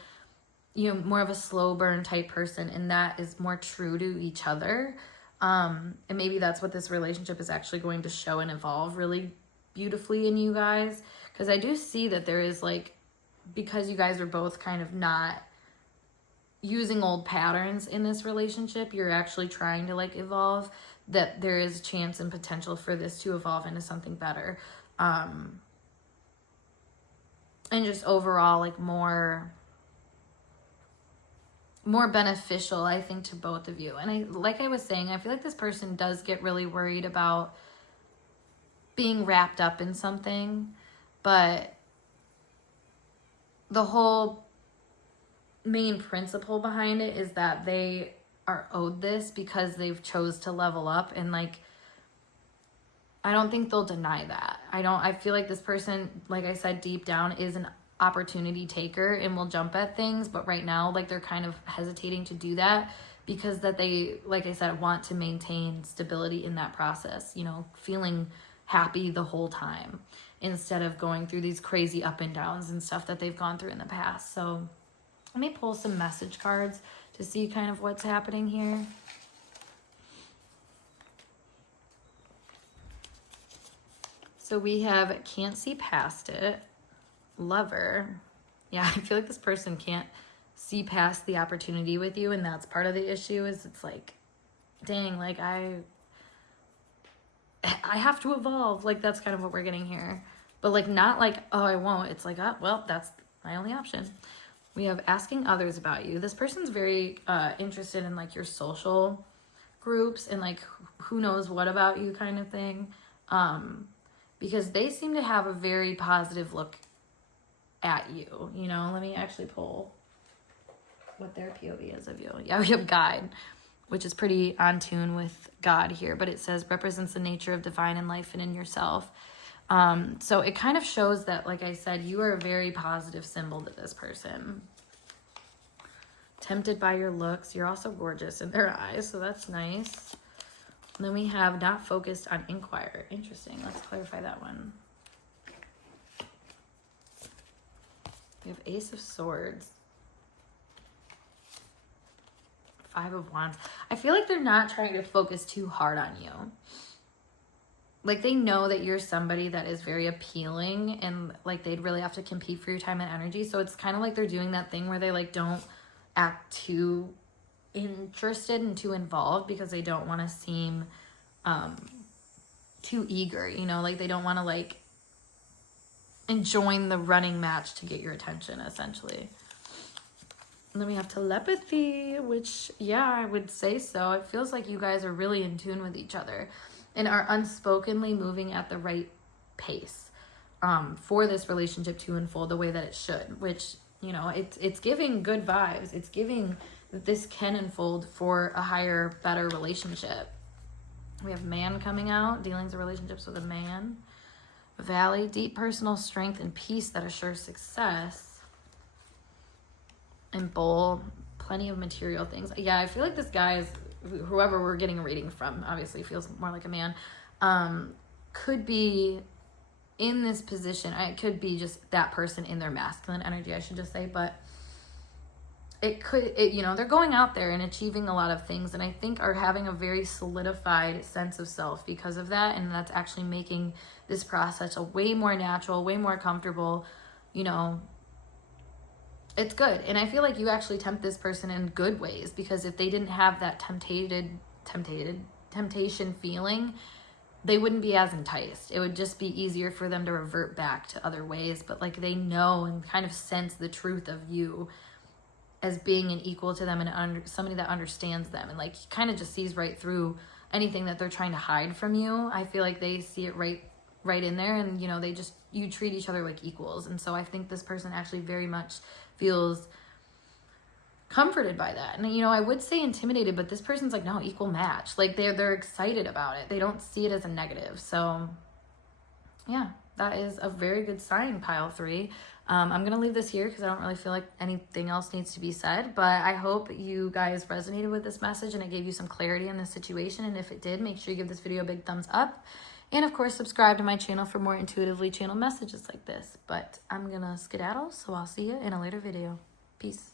you know, more of a slow burn type person, and that is more true to each other. And maybe that's what this relationship is actually going to show and evolve really beautifully in you guys. Because I do see that there is like, because you guys are both kind of not using old patterns in this relationship, you're actually trying to like evolve, that there is chance and potential for this to evolve into something better. And just overall like more more beneficial, I think, to both of you. And like I was saying, I feel like this person does get really worried about being wrapped up in something, but the whole main principle behind it is that they are owed this because they've chose to level up, and like, I don't think they'll deny that. I feel like this person, like I said, deep down is an opportunity taker and will jump at things, but right now, like, they're kind of hesitating to do that because that they, like I said, want to maintain stability in that process, you know, feeling happy the whole time instead of going through these crazy up and downs and stuff that they've gone through in the past. So let me pull some message cards to see kind of what's happening here. So we have can't see past it, lover. Yeah, I feel like this person can't see past the opportunity with you, and that's part of the issue. Is it's like, dang, like I have to evolve. Like, that's kind of what we're getting here. But like, not like, oh, I won't. It's like, oh, well, that's my only option. We have asking others about you. This person's very interested in like your social groups and like who knows what about you kind of thing. Because they seem to have a very positive look at you. You know, let me actually pull what their POV is of you. Yeah, we have guide, which is pretty on tune with God here, but it says represents the nature of divine in life and in yourself. So it kind of shows that, like I said, you are a very positive symbol to this person. Tempted by your looks. You're also gorgeous in their eyes, so that's nice. And then we have not focused on inquire. Interesting. Let's clarify that one. We have Ace of Swords. Five of Wands. I feel like they're not trying to focus too hard on you. Like, they know that you're somebody that is very appealing, and like they'd really have to compete for your time and energy. So it's kind of like they're doing that thing where they like don't act too interested and too involved because they don't want to seem too eager, you know, like they don't want to like join the running match to get your attention, essentially. And then we have telepathy, which, yeah, I would say so. It feels like you guys are really in tune with each other and are unspokenly moving at the right pace for this relationship to unfold the way that it should, which, you know, it's giving good vibes. It's giving that this can unfold for a higher, better relationship. We have man coming out, dealings of relationships with a man. Valley, deep personal strength and peace that assures success. And Bull, plenty of material things. Yeah, I feel like this guy is, whoever we're getting a reading from, obviously feels more like a man, could be in this position. It could be just that person in their masculine energy, I should just say, but you know, they're going out there and achieving a lot of things, and I think are having a very solidified sense of self because of that, and that's actually making this process a way more natural, way more comfortable, you know. It's good. And I feel like you actually tempt this person in good ways, because if they didn't have that temptation feeling, they wouldn't be as enticed. It would just be easier for them to revert back to other ways, but like they know and kind of sense the truth of you as being an equal to them and somebody that understands them, and like kind of just sees right through anything that they're trying to hide from you. I feel like they see it right in there, and you know, you treat each other like equals. And so I think this person actually very much feels comforted by that. And you know, I would say intimidated, but this person's like, no, equal match. Like they're excited about it. They don't see it as a negative. So yeah, that is a very good sign, pile 3. I'm going to leave this here because I don't really feel like anything else needs to be said, but I hope you guys resonated with this message and it gave you some clarity in this situation. And if it did, make sure you give this video a big thumbs up. And of course, subscribe to my channel for more intuitively channeled messages like this. But I'm going to skedaddle, so I'll see you in a later video. Peace.